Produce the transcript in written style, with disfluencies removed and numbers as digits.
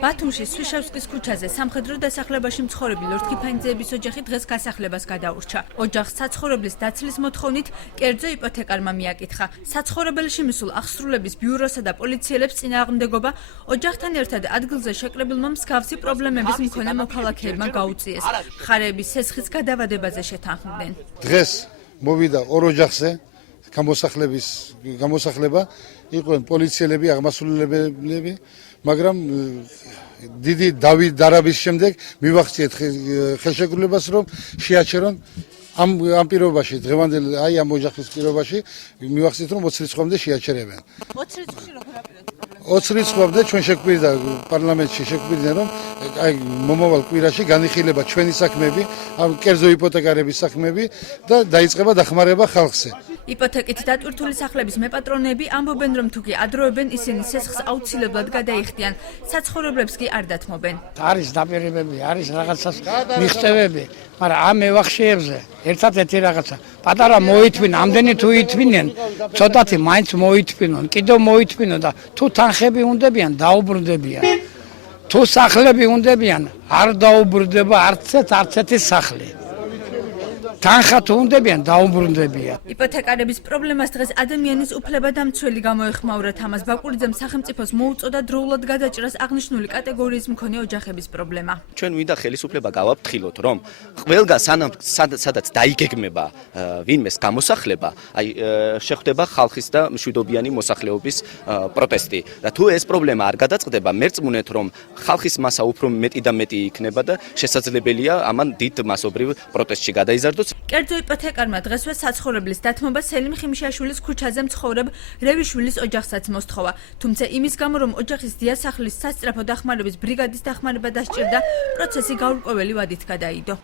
ბათუმში სვიშევსკის ქუჩაზე სამხედრო დასახლებაში მცხოვრები ლორთქიფანიძეების ოჯახი დღეს გასახლებას გადაურჩა. ოჯახს საცხოვრებლის დაცლის მოთხოვნით კერძო იპოთეკარმა მიაკითხა. საცხოვრებელში მისულ აღსრულების ბიუროსა და პოლიციელებს წინააღმდეგობა ოჯახთან ერთად ადგილზე შეკრებილმა მსგავსი პრობლემების მქონე მოქალაქეებმა გაუწიეს. მხარეები სესხის გადავადებაზე შეთანხმდნენ. დღეს მოვიდა ორ ოჯახზე გამოსახლება იყვნენ პოლიციელები, აღმასრულებლები, მაგრამ დიდი დარაბის შემდეგ მივახციეთ ხელშეკრულებას, რომ შეაჩერონ ამ პირობაში, დღევანდელ ამ ოჯახის პირობაში მივახციეთ, რომ 20 რიცხვამდე შეაჩერებენ. 20 რიცხვში როგორ აპირებთ? 20 რიცხვამდე ჩვენ შეგვიძლია პარლამენტში შეგვიძლია, რომ მომავალ კვირაში განიხილება ჩვენი საქმეები, ამ კერძო იპოთეკარების საქმეები და დაიწყება დახმარება ხალხზე. იპოთეკით დატვირთული სახლების მეპატრონები ამბობენ, რომ თუ კი ადროებენ, ისინი სესხს აუცილებლად გადაიხდიან, საცხოვრებლებს კი არ დათმობენ. არის დაპირებები, არის რაღაცას მიღწევები, მაგრამ ამ მევახშეებზე ერთადერთი რაღაცა პატარა მოითმინა, ამდენი თუ ითმინენ, ცოტათი მაინც მოითმინონ, კიდევ მოითმინონ და თუ თანხები უნდებიან, დაუბრუნდებიან. თუ სახლები უნდებიან, არ დაუბრუნდება არც ერთი სახლი. თანხა თუ უნდებიან, დაუბრუნდებიან. იპოთეკარების პრობლემას დღეს ადამიანის უფლებადამცველი გამოეხმაურა თამაზ ბაკურიძემ სახელმწიფოს მოუწოდა დროულად გადაჭრას აღნიშნული კატეგორიის მქონე ოჯახების პრობლემა. ჩვენ ვინდა ხელისუფლება გავაფრთხილოთ, რომ ყველგან სადაც დაიგეგმება ვინმეს გამოსახლება, შეხვდება ხალხის და მშვიდობიანი მოსახლეობის პროტესტი. და თუ ეს პრობლემა არ გადაწყდება, მერწმუნეთ, რომ ხალხის მასა უფრო მეტი და მეტი იქნება და შესაძლებელია ამან დიდ მასობრივ პროტესტში გადაიზარდოს. კერძო იპოთეკარმა დღესვე საცხოვრებლის დათმობა სელიმ ხიმშიაშვილის ქუჩაზე მცხოვრებ რევიშვილის ოჯახსაც მოსთხოვა. თუმცა იმის გამო, რომ ოჯახის დიასახლის სასწრაფო დახმარების ბრიგადის დახმარება დასჭირდა, პროცესი გაურკვეველი ვადით გადაიდო.